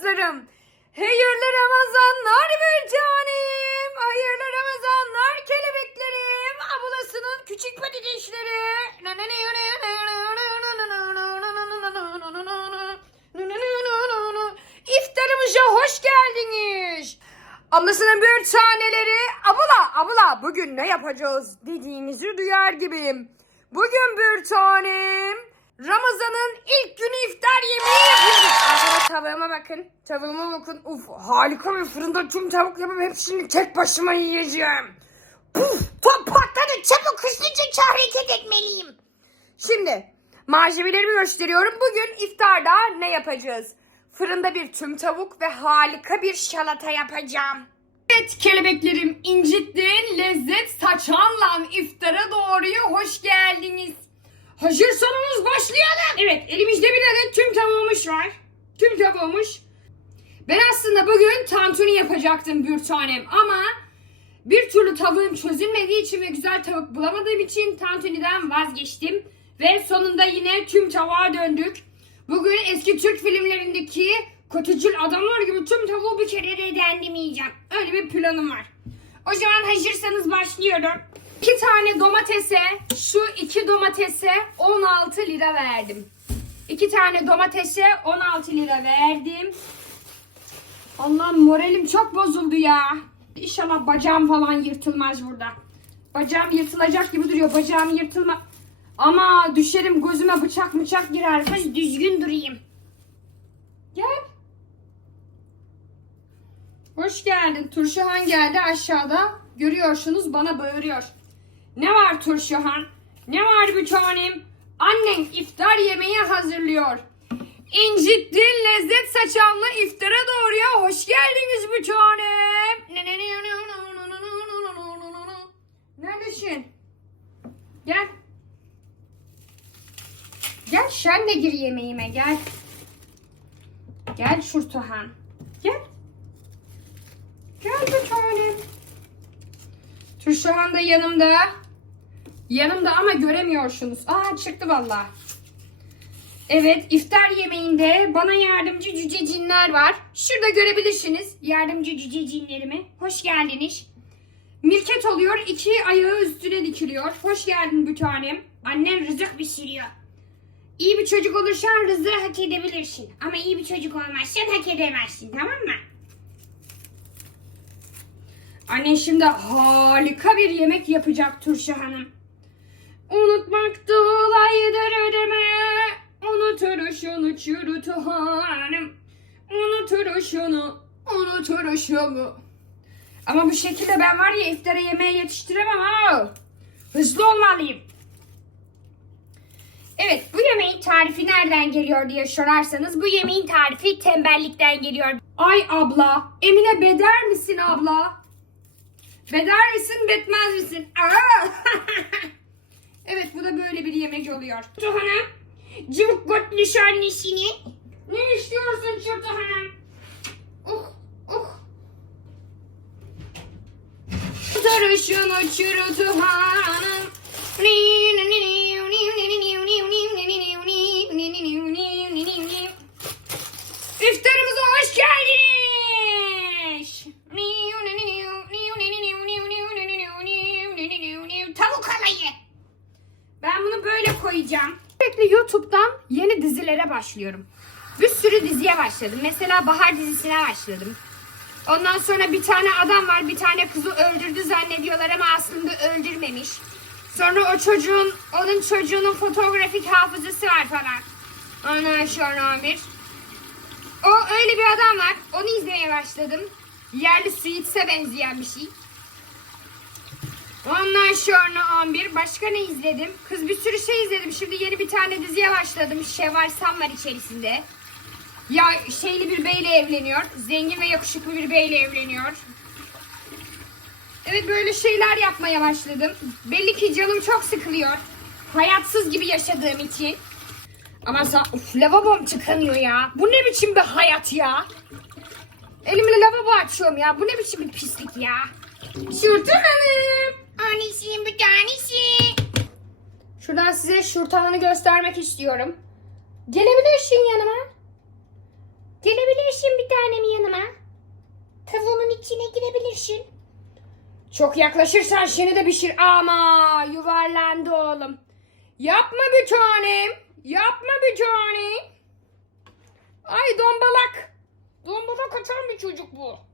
turtles'larım. Hayırlı Ramazanlar bir tanem. Hayırlı Ramazanlar kelebeklerim. Ablasının küçük patatesleri. İftarımıza hoş geldiniz. Ablasının bir taneleri. Abla, abla bugün ne yapacağız dediğinizi duyar gibiyim. Bugün bir tanem Ramazan'ın ilk günü iftar yemeği yapıyoruz. Arkadaşlar tavuğuma bakın. Tavuğuma bakın. Uf harika bir fırında tüm tavuk yapıp hepsini tek başıma yiyeceğim. Puf top patladı çabuk hızlıca hareket etmeliyim. Şimdi malzemelerimi gösteriyorum. Bugün iftarda ne yapacağız? Fırında bir tüm tavuk ve harika bir şalata yapacağım. Evet kelebeklerim incittin lezzet saçanla iftara doğruya hoş geldiniz. Hazırsanız başlayalım. Evet elimizde bir adet tüm tavuğumuz var. Tüm tavuğumuz. Ben aslında bugün tantuni yapacaktım bir tanem ama bir türlü tavuğum çözülmediği için ve güzel tavuk bulamadığım için tantuniden vazgeçtim. Ve sonunda yine tüm tavuğa döndük. Bugün eski Türk filmlerindeki kötücül adamlar gibi tüm tavuğu bir kere de denlemeyeceğim. Öyle bir planım var. O zaman hazırsanız başlıyorum. İki tane domatese, şu iki domatese 16 lira verdim. İki tane domatese 16 lira verdim. Allah'ım moralim çok bozuldu ya. İnşallah bacağım falan yırtılmaz burada. Bacağım yırtılacak gibi duruyor. Bacağım yırtılma. Ama düşerim gözüme bıçak bıçak girer. Kız düzgün durayım. Gel. Hoş geldin. Turşuhan geldi aşağıda. Görüyorsunuz bana bağırıyor. Ne var Turşuhan? Ne var bir tanem? Annen iftar yemeği hazırlıyor. İncittin lezzet saçanlı iftara doğruya hoş geldiniz bir tanem. Neredesin? Gel. Gel sen de gir yemeğime gel. Gel Şurtuhan. Gel. Gel bir tanem. Turşuhan da yanımda. Yanımda ama göremiyorsunuz. Aa çıktı valla. Evet iftar yemeğinde bana yardımcı cüce cinler var. Şurada görebilirsiniz yardımcı cüce cinlerimi. Hoş geldiniz. Mirket oluyor. iki ayağı üstüne dikiliyor. Hoş geldin bir. Annen rızık pişiriyor. İyi bir çocuk olursan rızığı hak edebilirsin. Ama iyi bir çocuk olmazsan hak edemezsin tamam mı? Annen şimdi harika bir yemek yapacak Turşu Hanım. Unutmak dolayıdır ödeme. Unutur şunu çürütü hanım. Unutur şunu, unutur şunu. Ama bu şekilde ben var ya iftara yemeğe yetiştiremem ha. Hızlı olmalıyım. Evet bu yemeğin tarifi nereden geliyor diye sorarsanız bu yemeğin tarifi tembellikten geliyor. Ay abla Emine beder misin abla? Beder misin betmez misin? Aa! evet bu da böyle bir yemek oluyor. Tuhanım cıvık gotluş annesini. Ne istiyorsun Çırtı Hanım? Uh uh. Sarışın çırtı hanım. İftarımıza koyacağım. Sürekli YouTube'dan yeni dizilere başlıyorum. Bir sürü diziye başladım. Mesela Bahar dizisine başladım. Ondan sonra bir tane adam var bir tane kızı öldürdü zannediyorlar ama aslında öldürmemiş. Sonra o çocuğun, onun çocuğunun fotoğrafik hafızası var falan. Ondan sonra bir. O öyle bir adam var. Onu izlemeye başladım. Yerli Suits'e benzeyen bir şey. Ondan sonra 11. Başka ne izledim? Kız bir sürü şey izledim. Şimdi yeni bir tane diziye başladım. Şevval Sam var içerisinde. Ya şeyli bir beyle evleniyor. Zengin ve yakışıklı bir beyle evleniyor. Evet böyle şeyler yapmaya başladım. Belli ki canım çok sıkılıyor. Hayatsız gibi yaşadığım için. Ama sa Uf, lavabom tıkanıyor ya. Bu ne biçim bir hayat ya? Elimle lavabo açıyorum ya. Bu ne biçim bir pislik ya? Şurtan Hanım. Annesiyim bir tanesi. Şuradan size şurtanını göstermek istiyorum. Gelebilirsin yanıma. Gelebilirsin bir tanem yanıma. Tavuğumun içine girebilirsin. Çok yaklaşırsan seni de pişir. Ama yuvarlandı oğlum. Yapma bir tanem. Yapma bir tanem. Ay dombalak. Dombalak atan bir çocuk bu.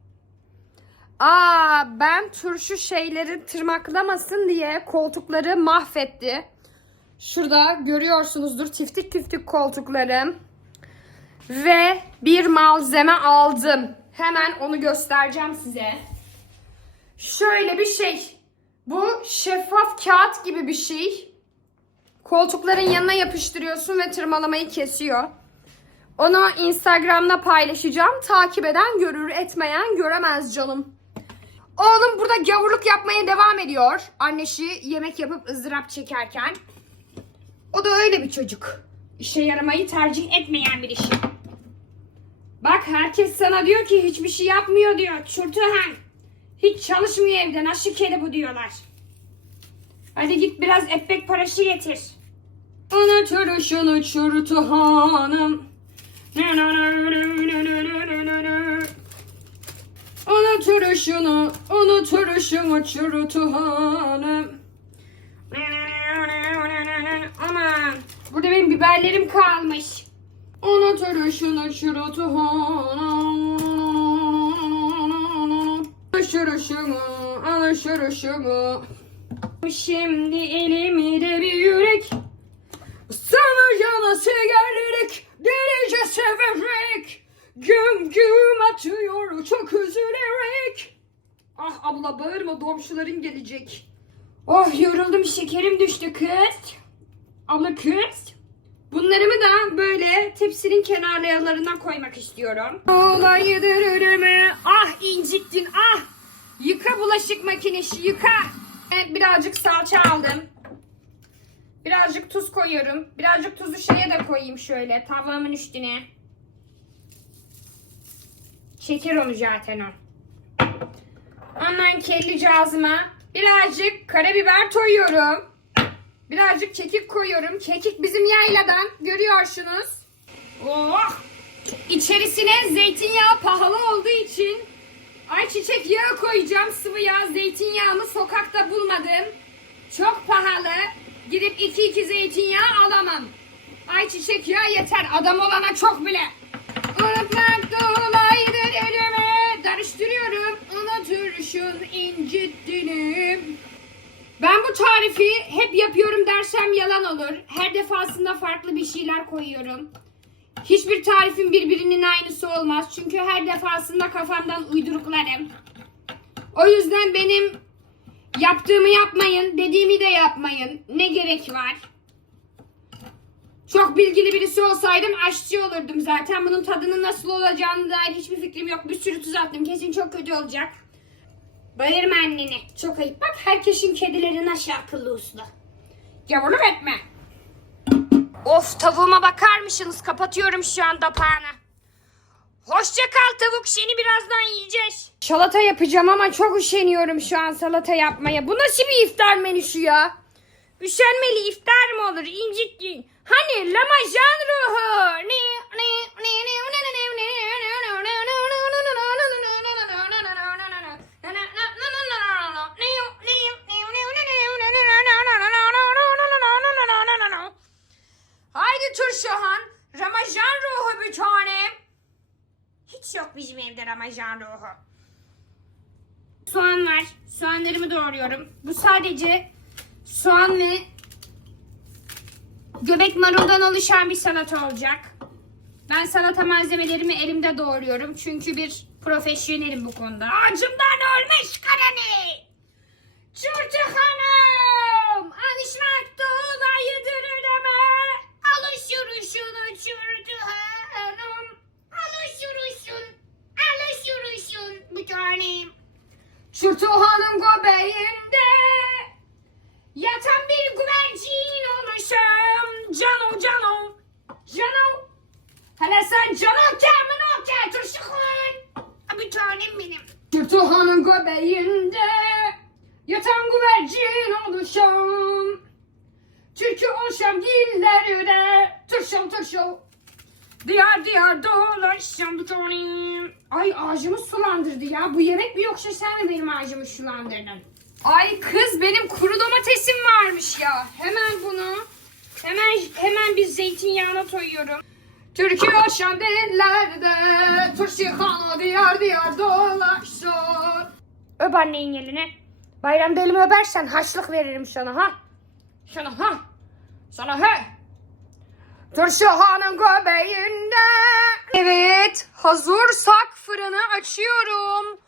Aa ben turşu şeyleri tırmaklamasın diye koltukları mahvetti. Şurada görüyorsunuzdur tiftik tiftik koltuklarım. Ve bir malzeme aldım. Hemen onu göstereceğim size. Şöyle bir şey. Bu şeffaf kağıt gibi bir şey. Koltukların yanına yapıştırıyorsun ve tırmalamayı kesiyor. Onu Instagram'da paylaşacağım. Takip eden görür, etmeyen göremez canım. Oğlum burada gavurluk yapmaya devam ediyor. Annesi yemek yapıp ızdırap çekerken. O da öyle bir çocuk. İşe yaramayı tercih etmeyen bir işi. Bak herkes sana diyor ki hiçbir şey yapmıyor diyor. Çurtuhan. Hiç çalışmıyor evde. Nasıl kedi bu diyorlar. Hadi git biraz ekmek parası getir. Unutur şunu çurtuhanım. Unutur şunu, unutur şunu çurtuhanım. Aman burada benim biberlerim kalmış. Unutur şunu çurtuhanım. Alışır şunu, alışır şunu. Şimdi elimde bir yürek. Sana yana segerlik, delice severek. Güm güm atıyor çok üzülerek. Ah abla bağırma domşuların gelecek. Oh yoruldum şekerim düştü kız. Abla kız. Bunlarımı da böyle tepsinin kenarlarına koymak istiyorum. Olayıdır ölümü. Ah incittin ah. Yıka bulaşık makinesi yıka. Evet, birazcık salça aldım. Birazcık tuz koyuyorum. Birazcık tuzu şeye de koyayım şöyle tavamın üstüne. Şeker onu zaten o. Ondan kelli cazıma birazcık karabiber koyuyorum. Birazcık kekik koyuyorum. Kekik bizim yayladan görüyorsunuz. Oh! İçerisine zeytinyağı pahalı olduğu için ayçiçek yağı koyacağım. Sıvı yağ, zeytinyağımı sokakta bulmadım. Çok pahalı. Gidip iki iki zeytinyağı alamam. Ayçiçek yağı yeter. Adam olana çok bile. Unutmak Unuturşun incittinim. Ben bu tarifi hep yapıyorum dersem yalan olur. Her defasında farklı bir şeyler koyuyorum. Hiçbir tarifin birbirinin aynısı olmaz. Çünkü her defasında kafamdan uyduruklarım. O yüzden benim yaptığımı yapmayın, dediğimi de yapmayın. Ne gerek var? Çok bilgili birisi olsaydım aşçı olurdum zaten. Bunun tadının nasıl olacağını dair hiçbir fikrim yok. Bir sürü tuz attım. Kesin çok kötü olacak. Bağırma anneni. Çok ayıp. Bak herkesin kedilerin aşağı akıllı uslu. Yavrum etme. Of tavuğuma bakar mısınız? Kapatıyorum şu anda kapağını. Hoşça kal tavuk. Seni birazdan yiyeceğiz. Salata yapacağım ama çok üşeniyorum şu an salata yapmaya. Bu nasıl bir iftar menüsü ya? Üşenmeli iftar mı olur? İncittin. Hani Ramazan ruhu. Ne, ne, Turşahan. Ramazan ruhu bir tanem. Hiç yok bizim evde Ramazan ruhu. Soğan var. Soğanlarımı doğruyorum. Bu sadece soğan ve göbek maruldan oluşan bir salata olacak. Ben salata malzemelerimi elimde doğruyorum. Çünkü bir profesyonelim bu konuda. Acımdan ölmüş karani. Çocuk Çırtı hanım göbeğinde Yatan bir güvercin olmuşum. Cano cano Cano. Hele sen cano kemin ol getir şıkın Bir tanem benim. Çırtı hanım göbeğinde Yatan güvercin oluşum Türkü olşam dilleri de Turşam turşam. Diyar diyar dolaşacağım tanem. Ay ağacımı sulandırdı ya. Bu yemek mi yoksa sen mi benim ağacımı sulandırdın? Ay kız benim kuru domatesim varmış ya. Hemen bunu hemen hemen bir zeytinyağına koyuyorum. Türkiye şandelerde turşu kanı diyar diyar dolaşsın. Öp annenin elini. Bayramda elimi öpersen haçlık veririm sana ha. Sana ha. Sana he. Turşu hanın göbeğinde. Evet, hazırsak fırını açıyorum.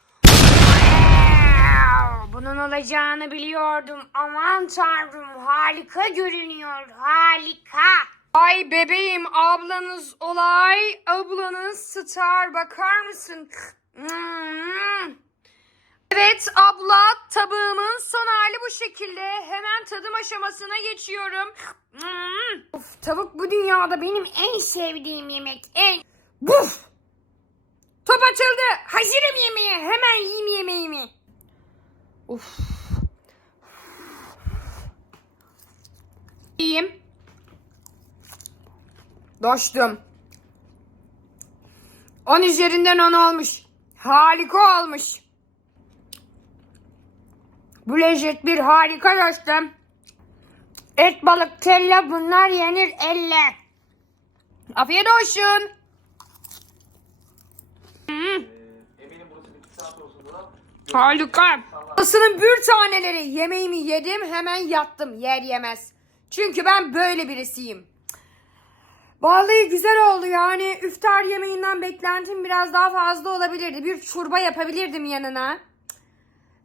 Bunun olacağını biliyordum. Aman tanrım harika görünüyor. Harika. Ay bebeğim ablanız olay. Ablanız star bakar mısın? Hmm. Evet abla tabağımın son hali bu şekilde. Hemen tadım aşamasına geçiyorum. Hmm. Of, tavuk bu dünyada benim en sevdiğim yemek. En. Buf! Top açıldı. Hazırım yemeğe. Hemen yiyeyim yemeğimi. Uf. Yiyeyim. Dostum. 10 üzerinden 10 olmuş. Harika olmuş. Bu lezzet bir harika dostum. Et, balık, kelle bunlar yenir elle. Afiyet olsun. Hmm, da. harika. Isının bir taneleri yemeğimi yedim hemen yattım yer yemez. Çünkü ben böyle birisiyim. Vallahi güzel oldu yani. Üftar yemeğinden beklentim biraz daha fazla olabilirdi. Bir çorba yapabilirdim yanına.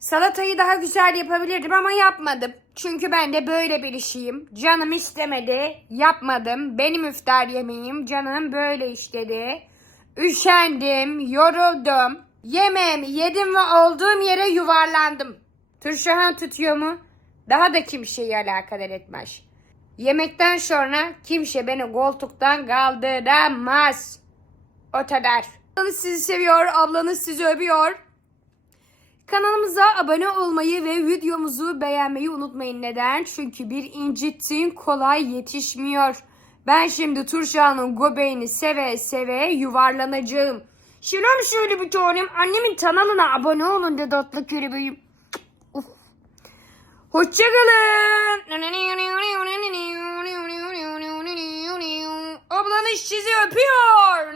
Salatayı daha güzel yapabilirdim ama yapmadım. Çünkü ben de böyle bir işiyim. Canım istemedi. Yapmadım. Benim iftar yemeğim. Canım böyle istedi. Üşendim. Yoruldum. Yemeğimi yedim ve olduğum yere yuvarlandım. Turşahan tutuyor mu? Daha da kimseyi alakadar etmez. Yemekten sonra kimse beni koltuktan kaldıramaz. O kadar. Ablanız sizi seviyor, ablanız sizi öpüyor. Kanalımıza abone olmayı ve videomuzu beğenmeyi unutmayın. Neden? Çünkü bir incittiğin kolay yetişmiyor. Ben şimdi turşağının göbeğini seve seve yuvarlanacağım. Şöyle şöyle bir tanem annemin kanalına abone olun da tatlı kölebeğim. Uf. Hoşçakalın. Ablanız sizi öpüyor.